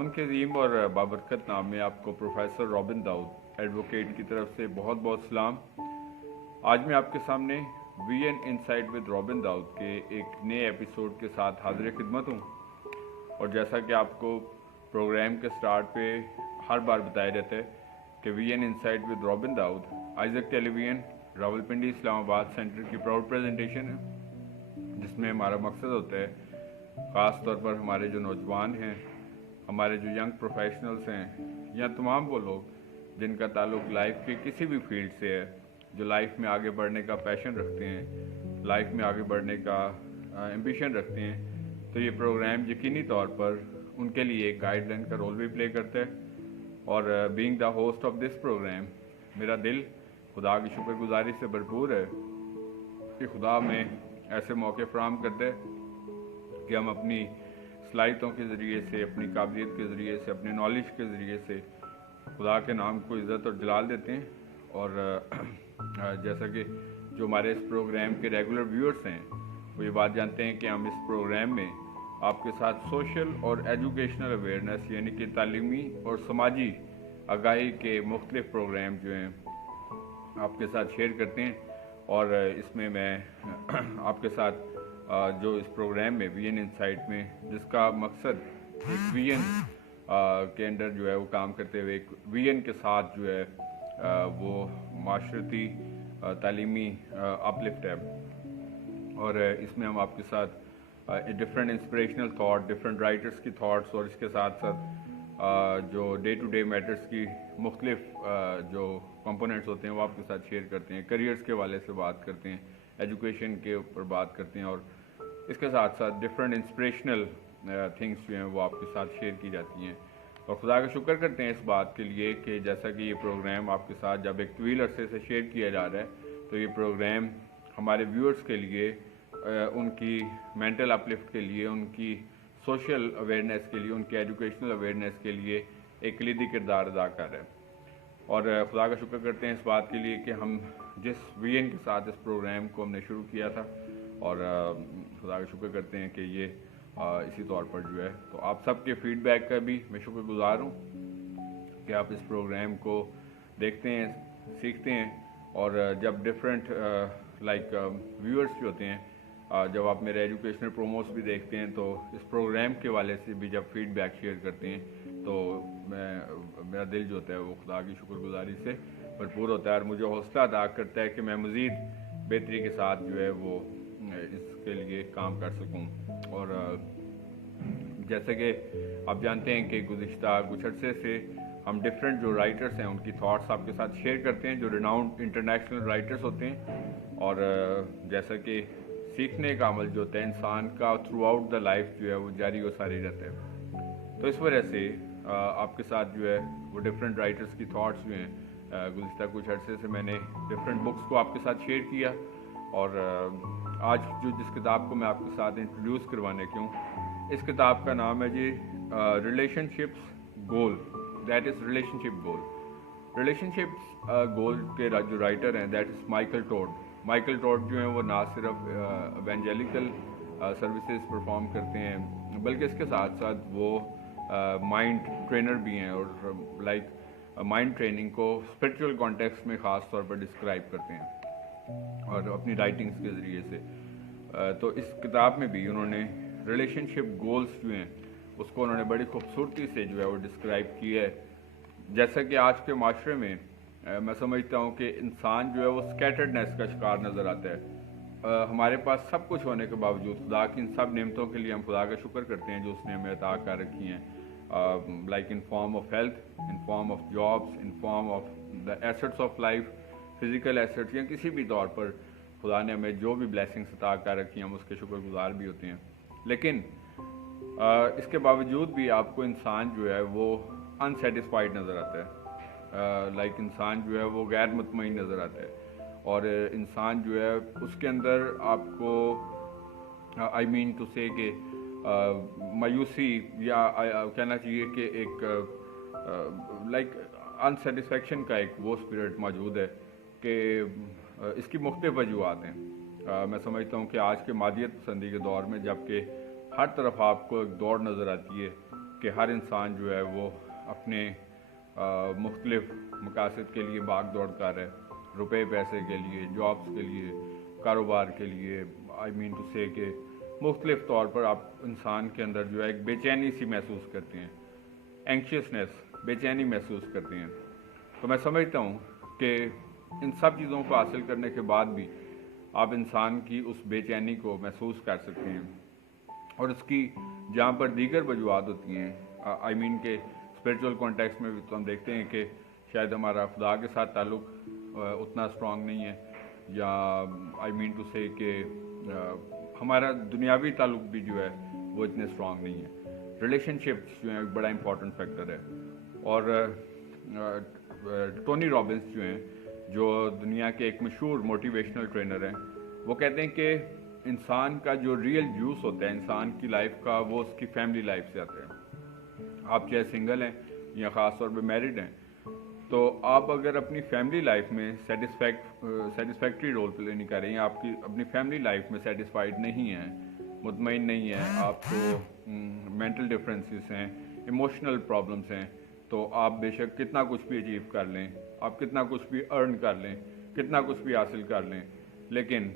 खुदावंद के अज़ीम और बाबरकत नाम में आपको प्रोफेसर रॉबिन दाऊद एडवोकेट की तरफ से बहुत बहुत सलाम। आज मैं आपके सामने VN insight with Robin Dawood के एक नए एपिसोड के साथ हाजिर खिदमत हूँ। और जैसा कि आपको प्रोग्राम के स्टार्ट पे हर बार बताया जाता है कि VN insight with Robin Dawood Isaac television Rawalpindi Islamabad centre की प्राउड प्रेजेंटेशन है, जिसमें हमारा मकसद होता है ख़ास तौर पर हमारे जो नौजवान हैं, हमारे जो यंग प्रोफेशनल्स हैं, या तमाम वो लोग जिनका ताल्लुक़ लाइफ के किसी भी फील्ड से है, जो लाइफ में आगे बढ़ने का पैशन रखते हैं, लाइफ में आगे बढ़ने का एम्बिशन रखते हैं, तो ये प्रोग्राम यकीनी तौर पर उनके लिए एक गाइडलाइन का रोल भी प्ले करता है। और being the host of this programme, मेरा दिल खुदा की शुक्रगुजारी से भरपूर है कि खुदा में ऐसे मौके फराहम करते हैं कि हम अपनी सलाहियतों के ज़रिए से, अपनी काबिलियत के ज़रिए से, अपने नॉलेज के ज़रिए से खुदा के नाम को इज़्ज़त और जलाल देते हैं। और जैसा कि जो हमारे इस प्रोग्राम के रेगुलर व्यूअर्स हैं वो ये बात जानते हैं कि हम इस प्रोग्राम में आपके साथ सोशल और एजुकेशनल अवेयरनेस यानी कि तालीमी और समाजी आगाही के मुख्तलिफ प्रोग्राम जो हैं आपके साथ शेयर करते हैं। और इसमें मैं आपके साथ जो इस प्रोग्राम में वीएन इनसाइट में, जिसका मकसद एक वीएन के अंडर जो है वो काम करते हुए एक वीएन के साथ जो है वो माशरती तालीमी अपलिफ्ट है। और इसमें हम आपके साथ different inspirational thought, different writers की थाट्स और इसके साथ साथ जो डे टू डे मैटर्स की मुख्तलिफ जो कंपोनेंट्स होते हैं वो आपके साथ शेयर करते हैं। करियर्स के वाले से बात करते हैं, एजुकेशन के ऊपर बात करते हैं, और इसके साथ साथ डिफरेंट इंस्पिरेशनल थिंग्स जो हैं वो आपके साथ शेयर की जाती हैं। और खुदा का शुक्र करते हैं इस बात के लिए कि जैसा कि ये प्रोग्राम आपके साथ जब एक तवील अरसे से शेयर किया जा रहा है, तो ये प्रोग्राम हमारे व्यूअर्स के लिए उनकी मेंटल अपलिफ्ट के लिए, उनकी सोशल अवेयरनेस के लिए, उनकी एजुकेशनल अवेयरनेस के लिए एक कलीदी किरदार अदा कर रहा है। और खुदा का शुक्र करते हैं इस बात के लिए कि हम जिस वीएन के साथ इस प्रोग्राम को हमने शुरू किया था, और खुदा का शुक्र करते हैं कि ये इसी तौर पर जो है, तो आप सबके फीडबैक का भी मैं शुक्रगुजार हूँ कि आप इस प्रोग्राम को देखते हैं, सीखते हैं। और जब डिफरेंट लाइक व्यूअर्स जो होते हैं, जब आप मेरे एजुकेशनल प्रोमोस भी देखते हैं, तो इस प्रोग्राम के वाले से भी जब फीडबैक शेयर करते हैं, तो मेरा दिल जो होता है वो खुदा की शुक्रगुजारी से भरपूर होता है और मुझे हौसला अदा करता है कि मैं मज़ीद बेहतरी के साथ जो है वो इसके लिए काम कर सकूं। और जैसे कि आप जानते हैं कि गुज़िश्ता कुछ अर्से से हम डिफरेंट जो राइटर्स हैं उनकी थाट्स आपके साथ शेयर करते हैं, जो रिनाउंड इंटरनेशनल राइटर्स होते हैं। और जैसा कि सीखने का अमल जो होता है इंसान का थ्रू आउट द लाइफ जो है वो जारी व सारी रहता है, तो इस वजह से आपके साथ जो है वो डिफरेंट राइटर्स की थाट्स जो हैं गुज़िश्ता कुछ अर्से से मैंने डिफरेंट बुक्स को आपके साथ शेयर किया। और आज जो जिस किताब को मैं आपके साथ इंट्रोड्यूस करवाने क्यों, इस किताब का नाम है जी relationships goal, that is relationship goal. Relationships goal के जो राइटर हैं that is Michael Todd. Michael Todd जो हैं वो ना सिर्फ एवेंजेलिकल सर्विसेज परफॉर्म करते हैं, बल्कि इसके साथ साथ वो माइंड ट्रेनर भी हैं, और लाइक माइंड ट्रेनिंग को स्पिरिचुअल कॉन्टेक्स्ट में ख़ास तौर पर डिस्क्राइब करते हैं और अपनी राइटिंग्स के ज़रिए से। तो इस किताब में भी उन्होंने रिलेशनशिप गोल्स जो हैं उसको उन्होंने बड़ी खूबसूरती से जो है वो डिस्क्राइब किया है। जैसा कि आज के माशरे में मैं समझता हूँ कि इंसान जो है वो स्कैटर्डनेस का शिकार नज़र आता है। हमारे पास सब कुछ होने के बावजूद खुदा की इन सब नेमतों के लिए हम खुदा का शुक्र करते हैं जो उसने हमें अता कर रखी हैं, like in form of health, in form of jobs, in form of the assets of life, physical assets, या किसी भी तौर पर खुदा ने हमें जो भी ब्लेसिंग्स अता कर रखी हैं हम उसके शुक्रगुजार भी होते हैं। लेकिन इसके बावजूद भी आपको इंसान जो है वो अनसेटिस्फाइड नज़र आता है, लाइक इंसान जो है वो गैर मुतमईन नज़र आता है, और इंसान जो है उसके अंदर आपको आई मीन टू से कि मायूसी या कहना चाहिए कि एक लाइक अनसेटिस्फेक्शन का एक वो स्पिरिट मौजूद है कि इसकी मुख्तलिफ वजूहत हैं। मैं समझता हूँ कि आज के मादियत पसंदी के दौर में जबकि हर तरफ आपको एक दौड़ नज़र आती है کہ ہر انسان جو ہے وہ اپنے مختلف مقاصد کے لیے بھاگ دوڑ کر رہا ہے، روپے پیسے کے لیے، جابس کے لیے، کاروبار کے لیے، آئی مین ٹو سے کہ مختلف طور پر آپ انسان کے اندر جو ہے ایک بے چینی سی محسوس کرتے ہیں، اینکشیسنیس، بے چینی محسوس کرتے ہیں. تو میں سمجھتا ہوں کہ ان سب چیزوں کو حاصل کرنے کے بعد بھی آپ انسان کی اس بے چینی کو محسوس کر سکتے ہیں، اور اس کی جہاں پر دیگر وجوہات ہوتی ہیں، آئی مین کہ اسپریچول کانٹیکس میں بھی تو ہم دیکھتے ہیں کہ شاید ہمارا خدا کے ساتھ تعلق اتنا اسٹرانگ نہیں ہے، یا آئی مین ٹو سے کہ ہمارا دنیاوی تعلق بھی جو ہے وہ اتنے اسٹرانگ نہیں ہے. ریلیشن شپس جو ہیں ایک بڑا امپورٹنٹ فیکٹر ہے. اور ٹونی رابنس جو ہیں، جو دنیا کے ایک مشہور موٹیویشنل ٹرینر ہیں، وہ کہتے ہیں کہ انسان کا جو ریئل یوز ہوتا ہے انسان کی لائف کا، وہ اس کی فیملی لائف سے آتا ہے. آپ چاہے سنگل ہیں یا خاص طور پہ میرڈ ہیں، تو آپ اگر اپنی فیملی لائف میں سیٹسفیکٹری رول پلے نہیں کر رہے ہیں، آپ کی اپنی فیملی لائف میں سیٹسفائیڈ نہیں ہیں، مطمئن نہیں ہیں، آپ کو مینٹل ڈفرینسز ہیں، ایموشنل پرابلمس ہیں، تو آپ بے شک کتنا کچھ بھی اچیو کر لیں، آپ کتنا کچھ بھی ارن کر لیں، کتنا کچھ بھی حاصل کر لیں، لیکن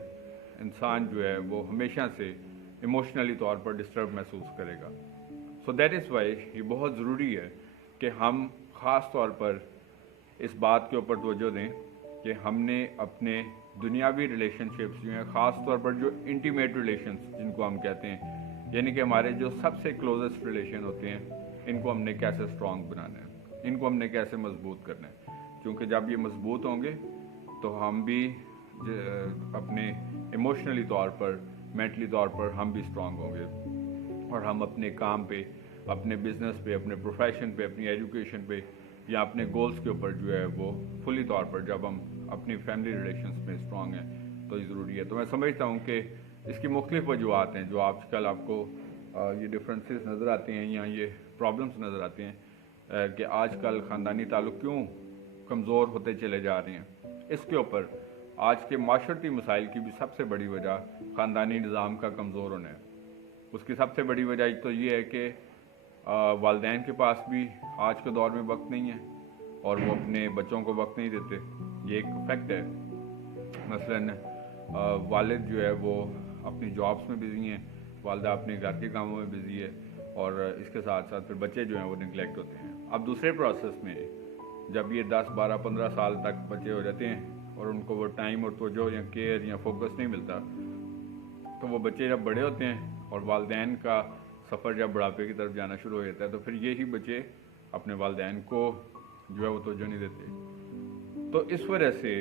انسان جو ہے وہ ہمیشہ سے ایموشنلی طور پر ڈسٹرب محسوس کرے گا. سو دیٹ از وائی یہ بہت ضروری ہے کہ ہم خاص طور پر اس بات کے اوپر توجہ دیں کہ ہم نے اپنے دنیاوی ریلیشن شپس جو ہیں، خاص طور پر جو انٹیمیٹ ریلیشنس جن کو ہم کہتے ہیں، یعنی کہ ہمارے جو سب سے کلوزسٹ ریلیشن ہوتے ہیں، ان کو ہم نے کیسے اسٹرانگ بنانا ہے، ان کو ہم نے کیسے مضبوط کرنا ہے. کیونکہ جب یہ مضبوط ہوں گے تو ہم بھی اپنے ایموشنلی طور پر، مینٹلی طور پر ہم بھی اسٹرانگ ہوں گے، اور ہم اپنے کام پہ، اپنے بزنس پہ، اپنے پروفیشن پہ، اپنی ایجوکیشن پہ، یا اپنے گولز کے اوپر جو ہے وہ فلی طور پر جب ہم اپنی فیملی ریلیشنس میں اسٹرانگ ہیں تو یہ ضروری ہے. تو میں سمجھتا ہوں کہ اس کی مختلف وجوہات ہیں جو آج کل آپ کو یہ ڈفرینسز نظر آتے ہیں یا یہ پرابلمس نظر آتے ہیں کہ آج کل خاندانی تعلق کیوں کمزور ہوتے چلے جا رہے ہیں. اس کے اوپر آج کے معاشرتی مسائل کی بھی سب سے بڑی وجہ خاندانی نظام کا کمزور ہونا ہے. اس کی سب سے بڑی وجہ تو یہ ہے کہ والدین کے پاس بھی آج کے دور میں وقت نہیں ہے، اور وہ اپنے بچوں کو وقت نہیں دیتے. یہ ایک فیکٹ ہے. مثلاً والد جو ہے وہ اپنی جابس میں بزی ہیں، والدہ اپنے گھر کے کاموں میں بزی ہے، اور اس کے ساتھ ساتھ پھر بچے جو ہیں وہ نگلیکٹ ہوتے ہیں. اب دوسرے پروسیس میں جب یہ 10 12 15 سال تک بچے ہو جاتے ہیں اور ان کو وہ ٹائم اور توجہ یا کیئر یا فوکس نہیں ملتا، تو وہ بچے جب بڑے ہوتے ہیں اور والدین کا سفر جب بڑھاپے کی طرف جانا شروع ہو جاتا ہے، تو پھر یہی بچے اپنے والدین کو جو ہے وہ توجہ نہیں دیتے. تو اس وجہ سے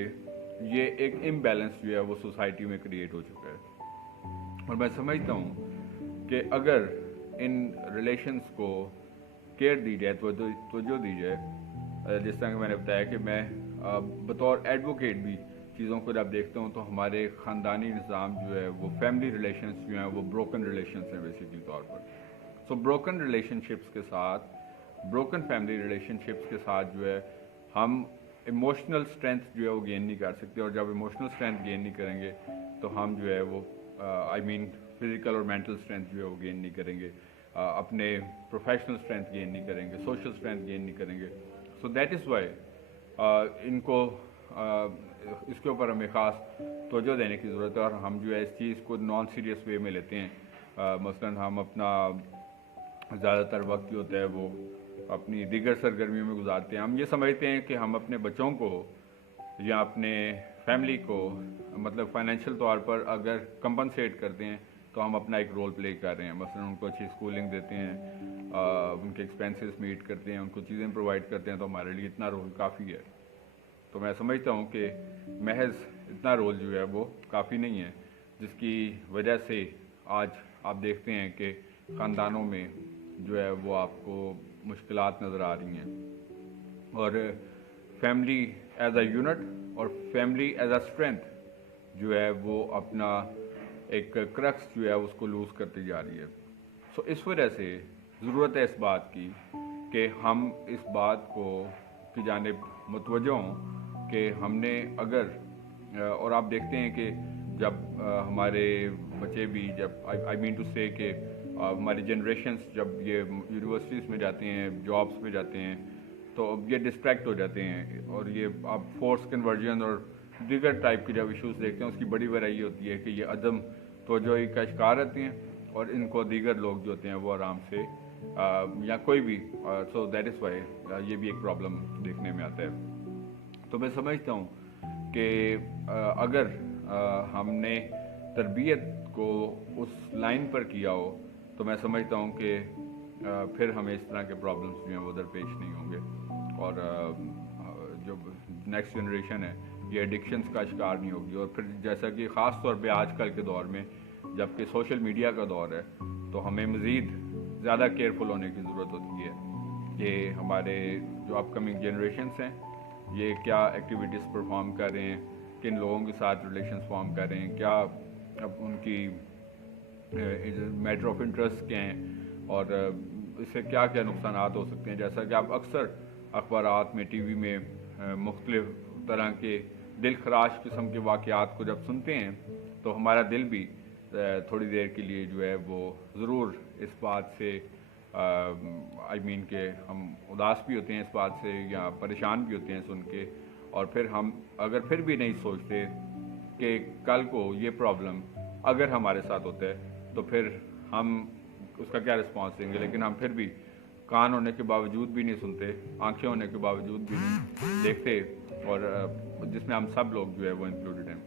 یہ ایک امبیلنس جو ہے وہ سوسائٹی میں کریٹ ہو چکا ہے. اور میں سمجھتا ہوں کہ اگر ان ریلیشنس کو کیئر دی جائے، توجہ دی جائے، جس طرح کہ میں نے بتایا کہ میں بطور ایڈوکیٹ بھی چیزوں کو جب دیکھتا ہوں تو ہمارے خاندانی نظام جو ہے وہ فیملی ریلیشنس جو ہیں وہ بروکن ریلیشنس ہیں بیسیکلی طور پر. سو بروکن ریلیشن شپس کے ساتھ، بروکن فیملی ریلیشن شپس کے ساتھ جو ہے ہم ایموشنل اسٹرینتھ جو ہے وہ گین نہیں کر سکتے. اور جب ایموشنل اسٹرینتھ گین نہیں کریں گے تو ہم جو ہے وہ آئی مین فزیکل اور مینٹل اسٹرینتھ جو ہے وہ گین نہیں کریں گے، اپنے پروفیشنل اسٹرینتھ گین نہیں کریں گے، سوشل اسٹرینتھ گین نہیں کریں گے. سو دیٹ از وائی ان کو اس کے اوپر ہمیں خاص توجہ دینے کی ضرورت ہے. اور ہم جو ہے اس چیز کو نان سیریس وے میں لیتے ہیں. مثلاً ہم اپنا زیادہ تر وقت جو ہوتا ہے وہ اپنی دیگر سرگرمیوں میں گزارتے ہیں. ہم یہ سمجھتے ہیں کہ ہم اپنے بچوں کو یا اپنے فیملی کو مطلب فائنینشیل طور پر اگر کمپنسیٹ کرتے ہیں تو ہم اپنا ایک رول پلے کر رہے ہیں. مثلاً ان کو اچھی اسکولنگ دیتے ہیں، ان کے ایکسپینسز میٹ کرتے ہیں، ان کو چیزیں پرووائڈ کرتے ہیں، تو ہمارے لیے اتنا رول کافی ہے. تو میں سمجھتا ہوں کہ محض اتنا رول جو ہے وہ کافی نہیں ہے، جس کی وجہ سے آج آپ دیکھتے ہیں کہ خاندانوں میں جو ہے وہ آپ کو مشکلات نظر آ رہی ہیں. اور فیملی ایز اے یونٹ اور فیملی ایز اے اسٹرینتھ جو ہے وہ اپنا ایک کرکس جو ہے اس کو لوز کرتی جا رہی ہے. سو اس وجہ سے ضرورت ہے اس بات کی کہ ہم اس بات کو کی جانب متوجہ ہوں کہ ہم نے اگر اور آپ دیکھتے ہیں کہ جب ہمارے بچے بھی جب آئی مین ٹو سے کہ हमारी जनरेशन्स जब ये यूनिवर्सिटीज़ में जाते हैं, जॉब्स में जाते हैं, तो अब ये डिस्ट्रैक्ट हो जाते हैं और ये आप फोर्स कन्वर्जन और दीगर टाइप के जब इश्यूज़ देखते हैं उसकी बड़ी वजह ये होती है कि ये अदम तवज्जोही का शिकार रहते हैं और इनको दीगर लोग जो होते हैं वो आराम से या कोई भी, सो दैट इज़ वाई ये भी एक प्रॉब्लम देखने में आता है। तो मैं समझता हूँ कि अगर हमने तरबियत को उस लाइन पर किया हो तो मैं समझता हूँ कि फिर हमें इस तरह के प्रॉब्लम्स जो हैं वो दरपेश नहीं होंगे और जो नेक्स्ट जनरेशन है ये एडिक्शंस का शिकार नहीं होगी। और फिर जैसा कि ख़ास तौर पे आजकल के दौर में जबकि सोशल मीडिया का दौर है तो हमें मज़ीद ज़्यादा केयरफुल होने की ज़रूरत होती है कि हमारे जो अपकमिंग जनरेशन्स हैं ये क्या एक्टिविटीज़ परफॉर्म कर रहे हैं, किन लोगों के साथ रिलेशंस फॉर्म कर रहे हैं, क्या अब उनकी मैटर ऑफ इंटरेस्ट क्या हैं और इससे क्या क्या नुकसान हो सकते हैं। जैसा कि आप अक्सर अखबारात में, टीवी में मुख्तलिफ तरह के दिल खराश किस्म के वाक़यात को जब सुनते हैं तो हमारा दिल भी थोड़ी देर के लिए जो है वो ज़रूर इस बात से आई मीन के हम उदास भी होते हैं इस बात से या परेशान भी होते हैं सुन के। और फिर हम अगर फिर भी नहीं सोचते कि कल को ये प्रॉब्लम अगर हमारे साथ होता है तो फिर हम उसका क्या रिस्पॉन्स देंगे, लेकिन हम फिर भी कान होने के बावजूद भी नहीं सुनते, आंखें होने के बावजूद भी नहीं देखते और जिसमें हम सब लोग जो है वो इंक्लूडेड हैं।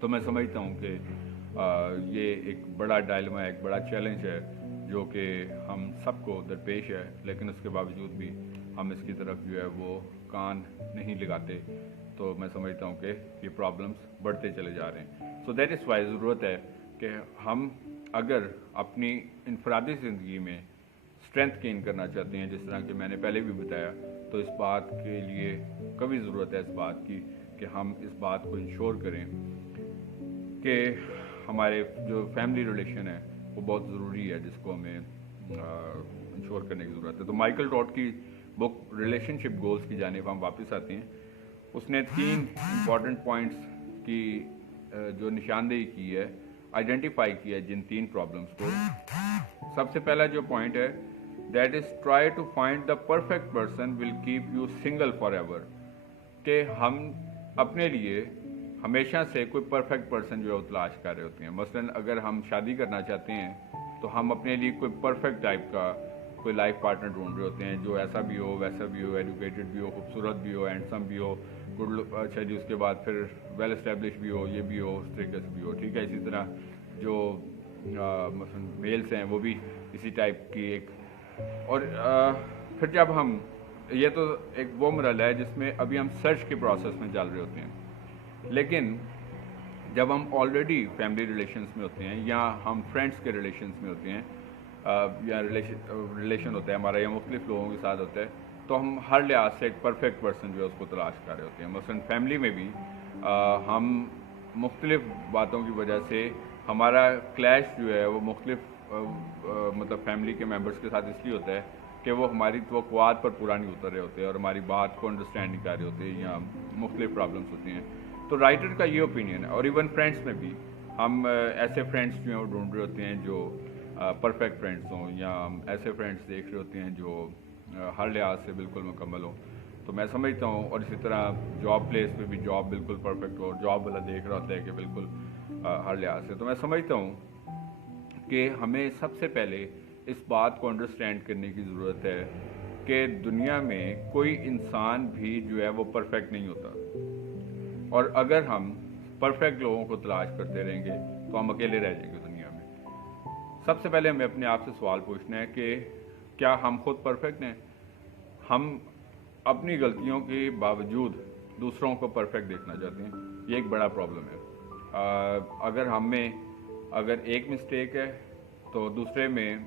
तो मैं समझता हूँ कि ये एक बड़ा डायलेमा है, एक बड़ा चैलेंज है जो कि हम सबको दरपेश है, लेकिन उसके बावजूद भी हम इसकी तरफ जो है वो कान नहीं लगाते। तो मैं समझता हूँ कि ये प्रॉब्लम्स बढ़ते चले जा रहे हैं। सो दैट इज़ वाई ज़रूरत है कि हम अगर अपनी इनफरादी ज़िंदगी में स्ट्रेंथ गेन करना चाहते हैं, जिस तरह कि मैंने पहले भी बताया, तो इस बात के लिए कभी ज़रूरत है इस बात की कि हम इस बात को इंश्योर करें कि हमारे जो फैमिली रिलेशन है वो बहुत ज़रूरी है, जिसको हमें इंश्योर करने की ज़रूरत है। तो माइकल टॉड की बुक रिलेशनशिप गोल्स की जानिब हम वापस आते हैं। उसने 3 इम्पॉर्टेंट पॉइंट्स की जो निशानदेही की है, आइडेंटिफाई किया है जिन 3 प्रॉब्लम्स को। सबसे पहला जो पॉइंट है that is try to find the perfect person will keep you single forever, कि हम अपने लिए हमेशा से कोई परफेक्ट पर्सन जो है वो तलाश कर रहे होते हैं। मसलन अगर हम शादी करना चाहते हैं तो हम अपने लिए कोई परफेक्ट टाइप का कोई लाइफ पार्टनर ढूंढ रहे होते हैं जो ऐसा भी हो, वैसा भी हो, एजुकेटेड भी हो, खूबसूरत भी हो, हैंडसम भी हो, गुड, अच्छा जी, उसके बाद फिर वेल एस्टेब्लिश भी हो, ये भी हो, स्ट्रिक्ट भी हो, ठीक है। इसी तरह जो मसलन मेल्स हैं वो भी इसी टाइप की एक और फिर जब हम ये तो एक वो मरहला है जिसमें अभी हम सर्च के प्रोसेस में चल रहे होते हैं, लेकिन जब हम ऑलरेडी फैमिली रिलेशंस में होते हैं या हम फ्रेंड्स के रिलेशंस में होते हैं या रिलेशन होता है हमारा या मुख्तलिफ लोगों के साथ होता है, तो हम हर लिहाज से एक परफेक्ट पर्सन जो है उसको तलाश कर रहे होते हैं। मसलन फैमिली में भी हम मुख्तलिफ बातों की वजह से हमारा क्लैश जो है वो मुख्तलिफ मतलब फैमिली के मेम्बर्स के साथ इसलिए होता है कि वो हमारी तवक्कुआत पर पूरा नहीं उतर रहे होते और हमारी बात को अंडरस्टैंड नहीं कर रहे होते या मुख्तलिफ प्रॉब्लम्स होती हैं। तो राइटर का ये ओपिनियन है। और इवन फ्रेंड्स में भी हम ऐसे फ्रेंड्स जो हैं वो ढूंढ रहे होते हैं जो परफेक्ट फ्रेंड्स हों, या हम ऐसे फ्रेंड्स देख रहे होते हैं जो हर लिहाज से बिल्कुल मुकम्मल हों। तो मैं समझता हूँ, और इसी तरह जॉब प्लेस पे भी जॉब बिल्कुल परफेक्ट हो, जॉब वाला देख रहा होता है कि बिल्कुल हर लिहाज से। तो मैं समझता हूँ कि हमें सबसे पहले इस बात को अंडरस्टैंड करने की ज़रूरत है कि दुनिया में कोई इंसान भी जो है वो परफेक्ट नहीं होता, और अगर हम परफेक्ट लोगों को तलाश करते रहेंगे तो हम अकेले रह जाएंगे दुनिया में। सबसे पहले हमें अपने आप से सवाल पूछना है कि क्या हम खुद परफेक्ट हैं? हम अपनी गलतियों के बावजूद दूसरों को परफेक्ट देखना चाहते हैं, ये एक बड़ा प्रॉब्लम है। अगर एक मिस्टेक है तो दूसरे में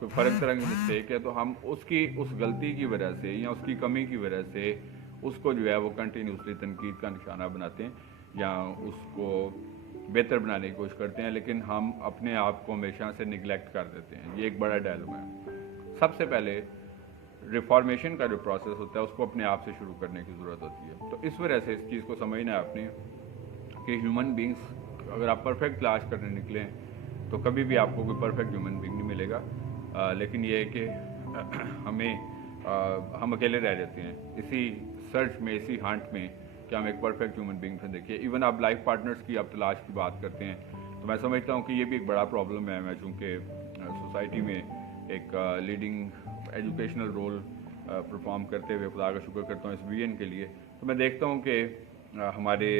कोई फ़र्क तरह की मिस्टेक है तो हम उसकी उस गलती की वजह से या उसकी कमी की वजह से उसको जो है वो कंटिन्यूसली तनकीद का निशाना बनाते हैं या उसको बेहतर बनाने की कोशिश करते हैं, लेकिन हम अपने आप को हमेशा से निगलेक्ट कर देते हैं। ये एक बड़ा डायलेमा है। सबसे पहले रिफॉर्मेशन का जो प्रोसेस होता है उसको अपने आप से शुरू करने की ज़रूरत होती है। तो इस वजह से इस चीज़ को समझना है आपने कि ह्यूमन बींग्स अगर आप परफेक्ट तलाश करने निकलें तो कभी भी आपको कोई परफेक्ट ह्यूमन बीइंग नहीं मिलेगा, लेकिन ये है कि हम अकेले रह जाते हैं इसी सर्च में, इसी हंट में कि हम एक परफेक्ट ह्यूमन बीइंग से देखिए। इवन आप लाइफ पार्टनर्स की आप तलाश की बात करते हैं तो मैं समझता हूँ कि ये भी एक बड़ा प्रॉब्लम है। मैं चूँकि सोसाइटी में एक लीडिंग एजुकेशनल रोल परफॉर्म करते हुए खुदा का शुक्र करता हूँ इस वीएन के लिए, तो मैं देखता हूँ कि हमारे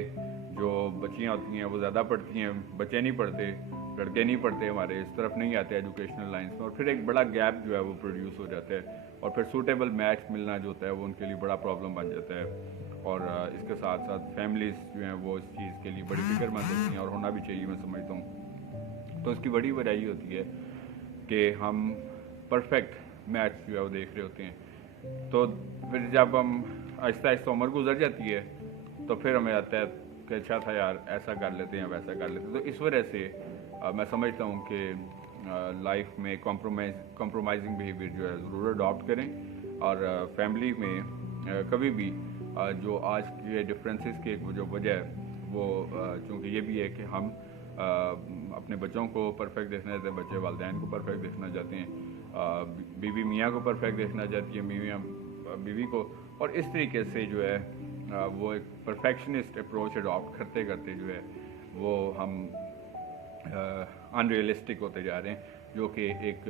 जो बच्चियाँ होती हैं वो ज़्यादा पढ़ती हैं, बच्चे नहीं पढ़ते, लड़के नहीं पढ़ते, हमारे इस तरफ नहीं आते एजुकेशनल लाइंस में, और फिर एक बड़ा गैप जो है वो प्रोड्यूस हो जाता है, और फिर सूटेबल मैच मिलना जो होता है वो उनके लिए बड़ा प्रॉब्लम बन जाता है। और इसके साथ साथ फैमिलीज जो हैं वो इस चीज़ के लिए बड़ी फिक्रमंद होती हैं, और होना भी चाहिए मैं समझता हूँ। तो इसकी बड़ी वजह ये होती है कि हम परफेक्ट मैच जो है वो देख रहे होते हैं, तो फिर जब हम आहिस्ता आहिस्ता उम्र गुजर जाती है तो फिर हमें आता है कि अच्छा था यार, ऐसा कर लेते हैं, वैसा कर लेते हैं। तो इस वजह से मैं समझता हूँ कि लाइफ में कॉम्प्रोमाइजिंग बिहेवियर जो है ज़रूर अडॉप्ट करें, और फैमिली में कभी भी जो आज के डिफरेंसेस की एक जो वजह है वो चूँकि ये भी है कि हम अपने बच्चों को परफेक्ट देखना चाहते हैं, बच्चे वालिदैन को परफेक्ट देखना चाहते हैं, बीवी मियाँ को परफेक्ट देखना चाहती है, मियाँ बीवी को, और इस तरीके से जो है वो एक परफेक्शनिस्ट अप्रोच अडॉप्ट करते करते जो है वो हम अनरियलिस्टिक होते जा रहे हैं, जो कि एक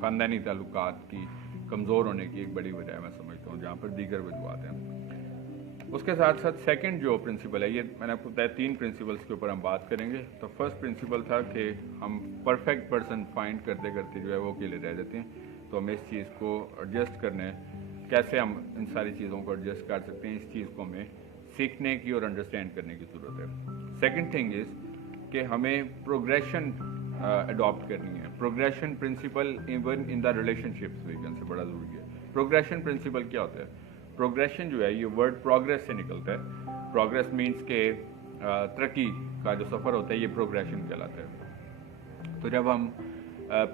ख़ानदानी ताल्लुकात की कमज़ोर होने की एक बड़ी वजह है मैं समझता हूँ, जहाँ पर दीगर वजूहत हैं। उसके साथ साथ सेकंड जो प्रिंसिपल है, ये मैंने आपको बताया 3 प्रिंसिपल्स के ऊपर हम बात करेंगे। तो फर्स्ट प्रिंसिपल था कि हम परफेक्ट पर्सन फाइंड करते करते जो है वो अकेले रह जाते हैं, तो हमें इस चीज़ को एडजस्ट करना है। कैसे हम इन सारी चीज़ों को एडजस्ट कर सकते हैं, इस चीज़ को हमें सीखने की और अंडरस्टैंड करने की ज़रूरत है। सेकेंड थिंग इज़ कि हमें प्रोग्रेशन अडॉप्ट करनी है। Progression principle even in the relationships वीगन से बड़ा ज़रूरी है। प्रोग्रेशन प्रिंसिपल क्या होता है? प्रोग्रेशन जो है ये वर्ड प्रोग्रेस से निकलता है। प्रोग्रेस मीन्स के तरक्की का जो सफ़र होता है ये प्रोग्रेशन कहलाता है। तो जब हम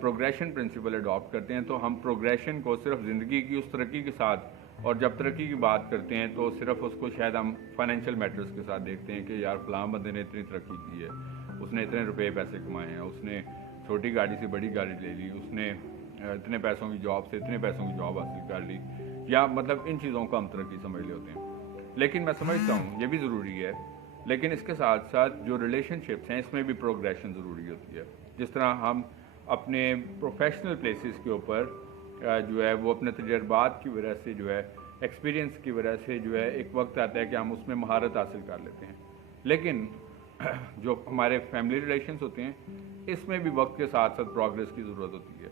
प्रोग्रेशन प्रिंसिपल अडॉप्ट करते हैं तो हम प्रोग्रेशन को सिर्फ ज़िंदगी की उस तरक्की के साथ, और जब तरक्की की बात करते हैं तो सिर्फ उसको शायद हम फाइनेंशियल मैटर्स के साथ देखते हैं कि यार फलां बंदे ने इतनी तरक्की की है, उसने इतने रुपए पैसे कमाए हैं, उसने छोटी गाड़ी से बड़ी गाड़ी ले ली, उसने इतने पैसों की जॉब से इतने पैसों की जॉब हासिल कर ली, या मतलब इन चीज़ों को हम तरक्की समझ ले होते हैं। लेकिन मैं समझता हूँ ये भी ज़रूरी है, लेकिन इसके साथ साथ जो रिलेशनशिप्स हैं इसमें भी प्रोग्रेशन ज़रूरी होती है। जिस तरह हम अपने प्रोफेशनल प्लेसेस के ऊपर जो है वो अपने तजर्बात की वजह से जो है, एक्सपीरियंस की वजह से जो है एक वक्त आता है कि हम उसमें महारत हासिल कर लेते हैं, लेकिन जो हमारे फैमिली रिलेशंस होते हैं इसमें भी वक्त के साथ साथ प्रोग्रेस की ज़रूरत होती है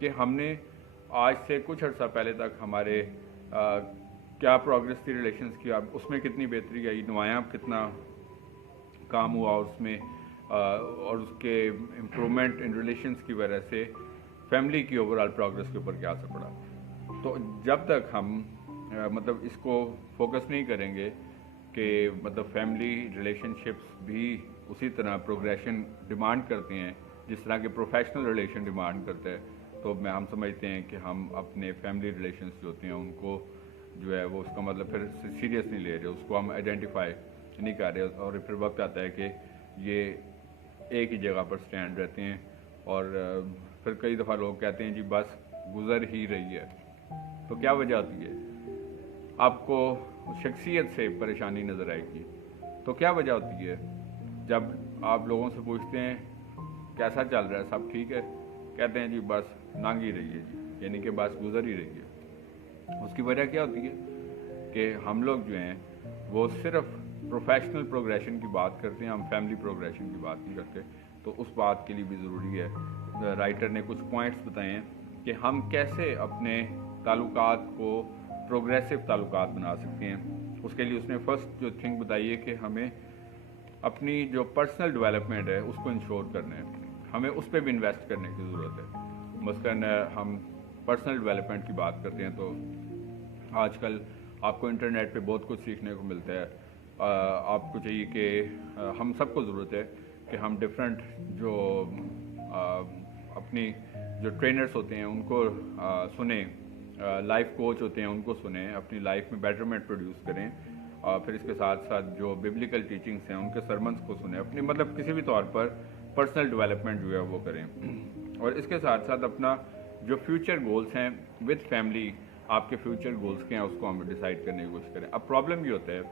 कि हमने आज से कुछ अर्सा पहले तक हमारे क्या प्रोग्रेस थी रिलेशंस की, अब उसमें कितनी बेहतरी आई, नुमायाँ कितना काम हुआ उसमें, और उसके इम्प्रूवमेंट इन रिलेशंस की वजह से फैमिली की ओवरऑल प्रोग्रेस के ऊपर क्या असर पड़ा। तो जब तक हम मतलब इसको फोकस नहीं करेंगे कि मतलब फैमिली रिलेशनशिप्स भी उसी तरह प्रोग्रेशन डिमांड करते हैं जिस तरह के प्रोफेशनल रिलेशन डिमांड करते हैं, तो हम समझते हैं कि हम अपने फैमिली रिलेशंस जो होते हैं उनको जो है वो उसका मतलब फिर सीरियस नहीं ले रहे, उसको हम आइडेंटिफाई नहीं कर रहे, और फिर वक्त आता है कि ये एक ही जगह पर स्टैंड रहते हैं, और फिर कई दफ़ा लोग कहते हैं जी बस गुजर ही रही है। तो क्या वजह होती है? आपको शख्सियत से परेशानी नज़र आएगी। तो क्या वजह होती है? जब आप लोगों से पूछते हैं कैसा चल रहा है, सब ठीक है, कहते हैं जी बस लंघ ही रही है जी, यानी कि बस गुजर ही रही है। उसकी वजह क्या होती है कि हम लोग जो हैं वो सिर्फ प्रोफेशनल प्रोग्रेशन की बात करते हैं, हम फैमिली प्रोग्रेशन की बात नहीं करते। तो उस बात के लिए भी ज़रूरी है, राइटर ने कुछ पॉइंट्स बताए हैं कि हम कैसे अपने ताल्लुकात को प्रोग्रेसिव ताल्लुकात बना सकते हैं। उसके लिए उसने फर्स्ट जो थिंग बताई है कि हमें अपनी जो पर्सनल डेवलपमेंट है उसको इंश्योर करना है, हमें उस पर भी इन्वेस्ट करने की ज़रूरत है। मसलन हम पर्सनल डेवलपमेंट की बात करते हैं तो आजकल आपको इंटरनेट पे बहुत कुछ सीखने को मिलता है। आपको चाहिए कि हम सबको ज़रूरत है कि हम डिफरेंट जो अपनी जो ट्रेनर्स होते हैं उनको सुने, लाइफ कोच होते हैं उनको सुने, अपनी लाइफ में बेटरमेंट प्रोड्यूस करें, और फिर इसके साथ साथ जो बिब्लिकल टीचिंग्स हैं उनके सरमन्स को सुने, अपनी मतलब किसी भी तौर पर पर्सनल डेवलपमेंट जो है वो करें, और इसके साथ साथ अपना जो फ्यूचर गोल्स हैं विद फैमिली, आपके फ्यूचर गोल्स के हैं उसको हम डिसाइड करने की कोशिश करें। अब प्रॉब्लम ये होता है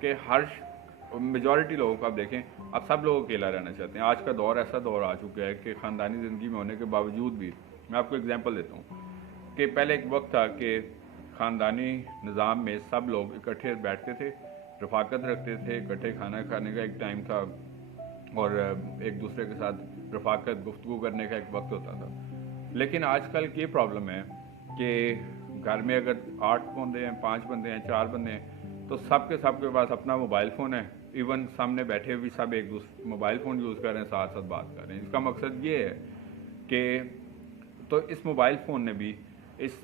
कि हर मेजॉरिटी लोगों को आप देखें, अब सब लोग अकेला रहना चाहते हैं। आज का दौर ऐसा दौर आ चुका है कि ख़ानदानी ज़िंदगी में होने के बावजूद भी, मैं आपको एग्जांपल देता हूँ कि पहले एक वक्त था कि ख़ानदानी निज़ाम में सब लोग इकट्ठे बैठते थे, रफाकत रखते थे, इकट्ठे खाना खाने का एक टाइम था और एक दूसरे के साथ रफाकत गुफ्तगू करने का एक वक्त होता था। लेकिन आजकल की प्रॉब्लम है कि घर में अगर 8 बंदे हैं, 5 बंदे हैं, 4 बंदे हैं, तो सबके पास अपना मोबाइल फ़ोन है। इवन सामने बैठे हुए सब एक दूसरे मोबाइल फ़ोन यूज़ कर रहे हैं, साथ साथ बात कर रहे हैं। इसका मकसद ये है कि तो इस मोबाइल फ़ोन ने भी, इस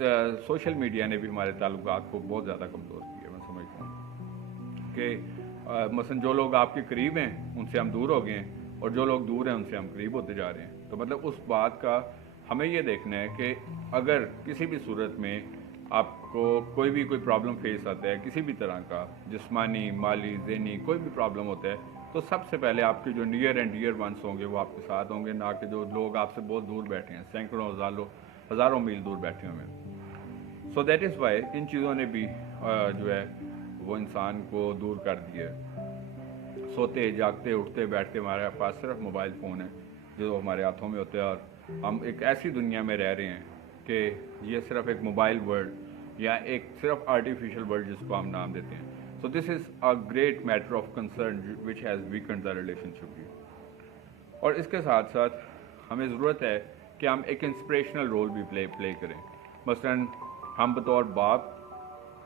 सोशल मीडिया ने भी हमारे ताल्लुकात को बहुत ज़्यादा कमज़ोर किया। मैं समझता हूँ कि मसलन जो लोग आपके करीब हैं उनसे हम दूर हो गए हैं, और जो लोग दूर हैं उनसे हम करीब होते जा रहे हैं। तो मतलब उस बात का हमें ये देखना है कि अगर किसी भी सूरत में आपको कोई प्रॉब्लम फेस आता है, किसी भी तरह का जिस्मानी, माली, ज़हनी कोई भी प्रॉब्लम होता है, तो सबसे पहले आपके जो नियर एंड डियर वंस होंगे वो आपके साथ होंगे, ना कि जो लोग आपसे बहुत दूर बैठे हैं, सैकड़ों हज़ारों मील दूर बैठे हुए हैं। सो दैट इज़ वाई इन चीज़ों ने भी जो है वो इंसान को दूर कर दिया है। सोते जागते उठते बैठते हमारे पास सिर्फ मोबाइल फ़ोन है जो हमारे हाथों में होता है, और हम एक ऐसी दुनिया में रह रहे हैं कि ये सिर्फ एक मोबाइल वर्ल्ड या एक सिर्फ आर्टिफिशियल वर्ल्ड जिसको हम नाम देते हैं। So this is a great matter of concern which has Weeknd the relationship भी। और इसके साथ साथ हमें ज़रूरत है कि हम एक इंस्पिरेशनल रोल भी प्ले करें। मसलन हम बतौर बाप,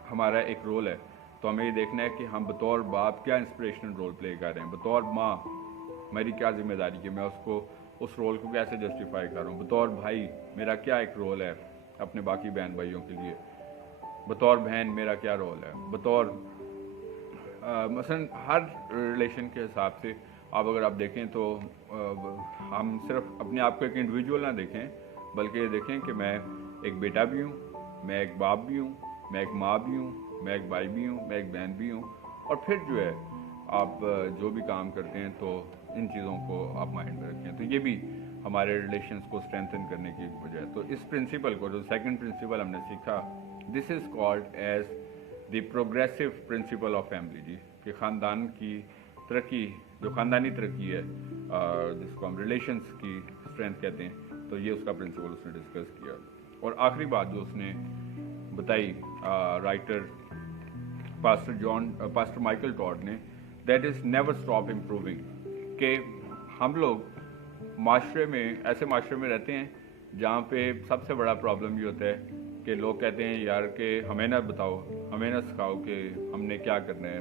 हमारा एक रोल है, तो हमें ये देखना है कि हम बतौर बाप क्या इंस्पिरेशनल रोल प्ले कर रहे हैं। बतौर माँ मेरी क्या जिम्मेदारी है, मैं उसको उस रोल को कैसे जस्टिफाई कर रहा हूँ। बतौर भाई मेरा क्या एक रोल है अपने बाकी बहन भाइयों के लिए। बतौर बहन मेरा क्या रोल है। बतौर मसलन हर रिलेशन के हिसाब से आप अगर आप देखें तो हम सिर्फ अपने आप को एक इंडिविजुअल ना देखें, बल्कि ये देखें कि मैं एक बेटा भी हूँ, मैं एक बाप भी हूँ, मैं एक माँ भी हूँ, मैं एक भाई भी हूँ, मैं एक बहन भी हूँ। और फिर जो है आप जो भी काम करते हैं तो इन चीज़ों को आप माइंड में रखें। तो ये भी हमारे रिलेशंस को स्ट्रेंथन करने की वजह है। तो इस प्रिंसिपल को, जो सेकंड प्रिंसिपल हमने सीखा, this is called as the progressive principle of family जी, कि ख़ानदान की तरक्की, जो ख़ानदानी तरक्की है जिसको हम रिलेशंस की स्ट्रेंथ कहते हैं, तो ये उसका प्रिंसिपल उसने डिस्कस किया। और आखिरी बात जो उसने बताई राइटर पास्टर माइकल टॉड ने, that is never stop improving, कि हम लोग माशरे में, ऐसे माशरे में रहते हैं जहाँ पे सबसे बड़ा प्रॉब्लम ये होता है कि लोग कहते हैं यार कि हमें ना बताओ, हमें ना सिखाओ कि हमने क्या करना है,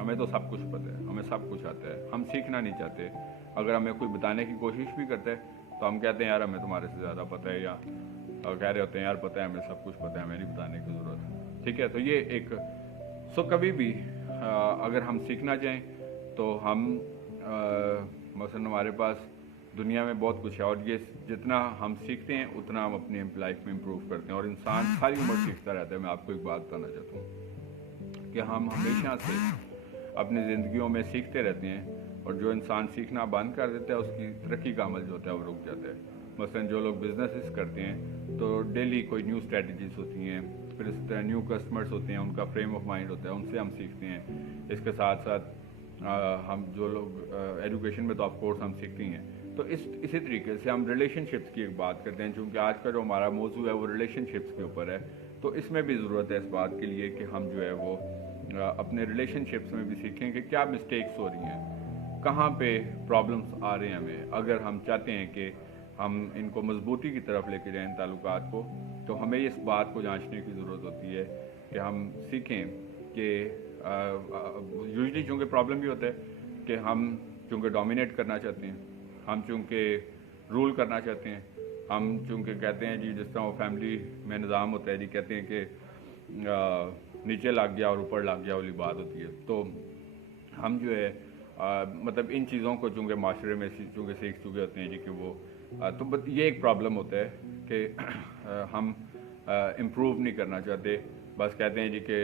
हमें तो सब कुछ पता है, हमें सब कुछ आता है, हम सीखना नहीं चाहते। अगर हमें कोई बताने की कोशिश भी करता है तो हम कहते हैं यार हमें तुम्हारे से ज़्यादा पता है, या कह रहे होते हैं यार पता है, हमें सब कुछ पता है, हमें नहीं बताने की ज़रूरत। ठीक है, तो ये एक कभी भी अगर हम सीखना चाहें तो हम मसलन हमारे पास दुनिया में बहुत कुछ है, और ये जितना हम सीखते हैं उतना हम अपनी लाइफ में इम्प्रूव करते हैं, और इंसान सारी उम्र सीखता रहता है। मैं आपको एक बात बताना चाहता हूँ कि हम हमेशा से अपनी ज़िंदगियों में सीखते रहते हैं, और जो इंसान सीखना बंद कर देता है उसकी तरक्की का अमल जो होता है वो रुक जाता है। मसलन जो लोग बिजनेसेस करते हैं तो डेली कोई न्यू स्ट्रेटजीज होती हैं, फिर इस तरह न्यू कस्टमर्स होते हैं, उनका फ्रेम ऑफ माइंड होता है, उनसे हम सीखते हैं। इसके साथ साथ हम जो लोग एजुकेशन में तो ऑफ कोर्स हम सीखते ही हैं। तो इसी तरीके से हम रिलेशनशिप्स की एक बात करते हैं, क्योंकि आज का जो हमारा मौजू है वो रिलेशनशिप्स के ऊपर है। तो इसमें भी ज़रूरत है इस बात के लिए कि हम जो है वो अपने रिलेशनशिप्स में भी सीखें कि क्या मिस्टेक्स हो रही हैं, कहाँ पे प्रॉब्लम्स आ रहे हैं हमें। अगर हम चाहते हैं कि हम इनको मजबूती की तरफ लेके जाएं ताल्लुकात को, तो हमें इस बात को जांचने की ज़रूरत होती है कि हम सीखें कि यूजली चूँकि प्रॉब्लम ये होता है कि हम चूँकि डोमिनेट करना चाहते हैं, हम चूँकि रूल करना चाहते हैं, हम चूँकि कहते हैं जी जिस तरह वो फैमिली में निज़ाम होता है जी, कहते हैं कि नीचे लग गया और ऊपर लग गया वाली बात होती है। तो हम जो है मतलब इन चीज़ों को चूँकि माशरे में चूँकि सीख चुके होते हैं जी कि वो तो ये एक प्रॉब्लम होता है कि हम इम्प्रूव नहीं करना चाहते, बस कहते हैं जी कि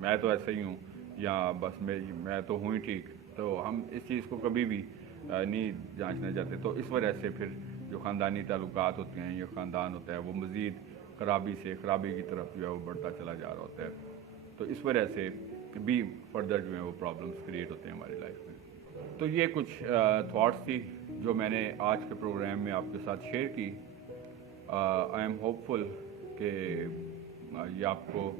मैं तो ऐसा ही हूँ, या बस मैं तो हूँ ही ठीक। तो हम इस चीज़ को कभी भी نہیں جانچنا چاہتے، تو اس وجہ سے پھر جو خاندانی تعلقات ہوتے ہیں، یہ خاندان ہوتا ہے، وہ مزید خرابی کی طرف جو ہے وہ بڑھتا چلا جا رہا ہوتا ہے. تو اس وجہ سے بھی فردر جو ہے وہ پرابلمس کریٹ ہوتے ہیں ہماری لائف میں. تو یہ کچھ تھاٹس تھی جو میں نے آج کے پروگرام میں آپ کے ساتھ شیئر کی. آئی ایم ہوپ فل کہ یہ آپ کو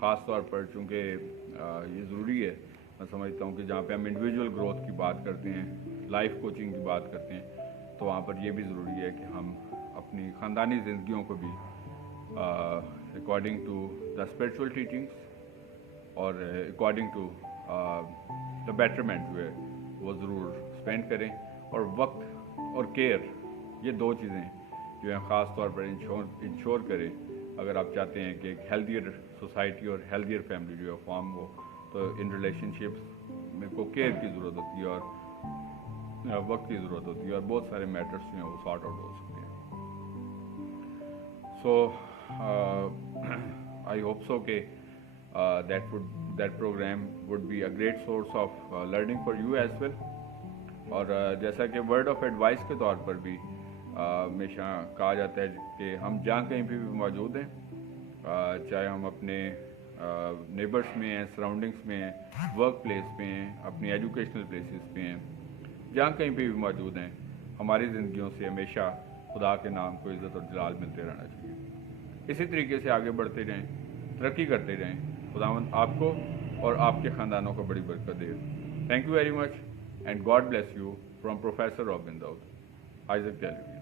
خاص طور پر، چونکہ یہ ضروری ہے، میں سمجھتا ہوں کہ جہاں پہ ہم انڈیویجول گروتھ کی بات کرتے ہیں، لائف کوچنگ کی بات کرتے ہیں، تو وہاں پر یہ بھی ضروری ہے کہ ہم اپنی خاندانی زندگیوں کو بھی according to the spiritual teachings اور اکارڈنگ ٹو دا بیٹرمنٹ جو ہے وہ ضرور اسپینڈ کریں. اور وقت اور کیئر، یہ دو چیزیں جو ہیں خاص طور پر انشور کریں اگر آپ چاہتے ہیں کہ ایک ہیلدیئر سوسائٹی اور ہیلدیئر فیملی جو ہے فارم ہو. تو ان ریلیشن شپس میں کو کیئر کی ضرورت ہوتی ہے اور وقت کی ضرورت ہوتی ہے، اور بہت سارے میٹرس جو ہیں وہ سارٹ آؤٹ ہو سکتے ہیں. سو آئی ہوپ سو کہ that program would be a great source of learning for you as well. اور جیسا کہ ورڈ آف ایڈوائس کے طور پر بھی ہمیشہ کہا جاتا ہے کہ ہم جہاں کہیں بھی موجود ہیں، چاہے ہم اپنے نیبرس میں ہیں، سراؤنڈنگس میں ہیں، ورک پلیس میں ہیں، اپنی ایجوکیشنل پلیسز پہ ہیں، جہاں کہیں پہ بھی موجود ہیں، ہماری زندگیوں سے ہمیشہ خدا کے نام کو عزت اور جلال ملتے رہنا چاہیے. اسی طریقے سے آگے بڑھتے رہیں، ترقی کرتے رہیں. خداوند آپ کو اور آپ کے خاندانوں کو بڑی برکت دے. Thank you very much and God bless you from professor Robin Dawood, Isaac television.